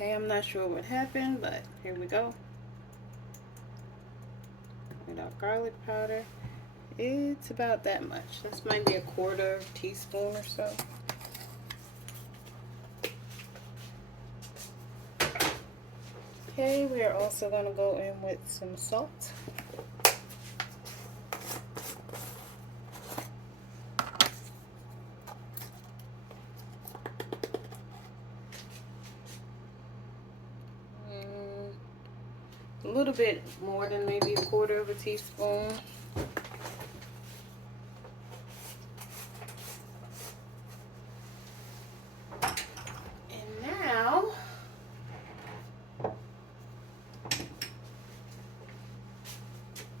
Okay, I'm not sure what happened, but here we go. With our garlic powder. It's about that much. That's might be a quarter teaspoon or so. Okay, we are also going to go in with some salt. A little bit more than maybe a quarter of a teaspoon. And now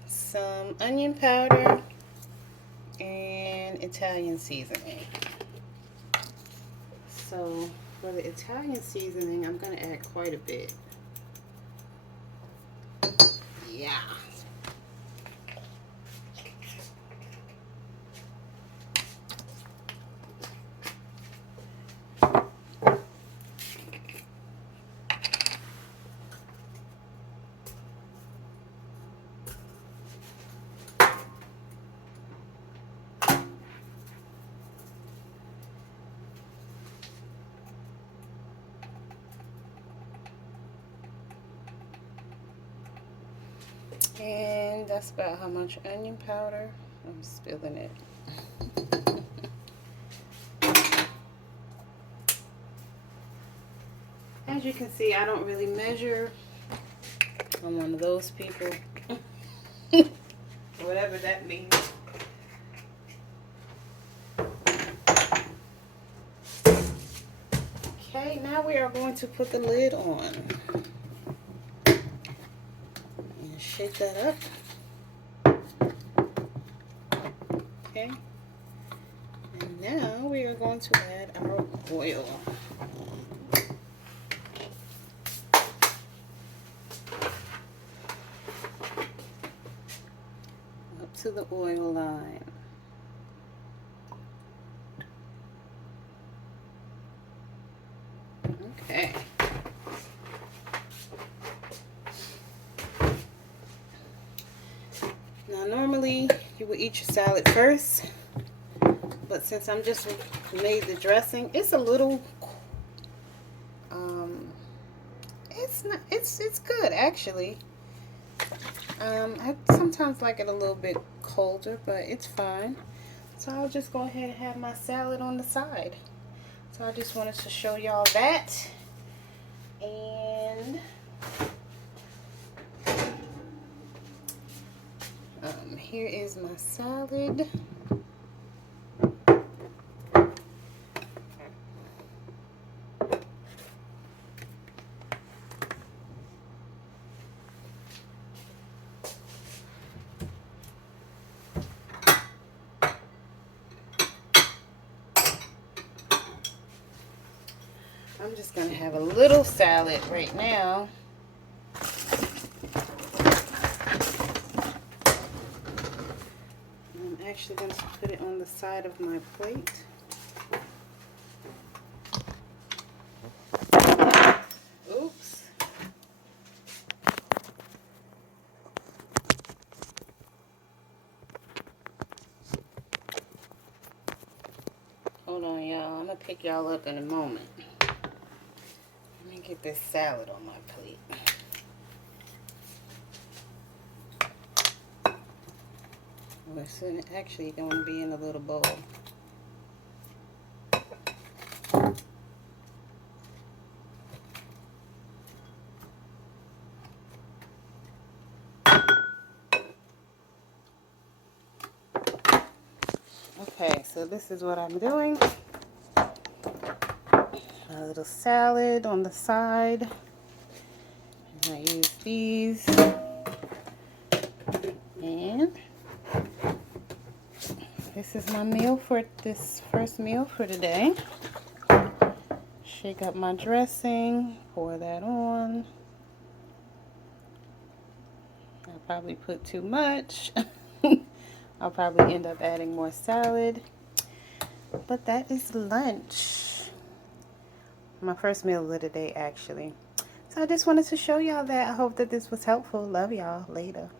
some onion powder and Italian seasoning. So for the Italian seasoning, I'm going to add quite a bit. Yeah. And that's about how much onion powder. I'm spilling it. As you can see, I don't really measure. I'm one of those people. Whatever that means. Okay, now we are going to put the lid on. And shake that up. Okay. And now we are going to add our oil. Up to the oil line. Okay. Now normally you would eat your salad first, but since I'm just made the dressing, it's a little it's good actually. I sometimes like it a little bit colder, but it's fine. So I'll just go ahead and have my salad on the side. So I just wanted to show y'all that. And here is my salad. I'm just going to have a little salad right now. I'm actually going to put it on the side of my plate. Oops. Hold on, y'all. I'm going to pick y'all up in a moment. Let me get this salad on my plate. It's actually going to be in a little bowl. Okay, so this is what I'm doing. A little salad on the side. And I use these. And this is my meal for this first meal for today. Shake up my dressing, pour that on. I probably put too much. I'll probably end up adding more salad. But that is lunch. My first meal of the day, actually. So I just wanted to show y'all that. I hope that this was helpful. Love y'all. Later.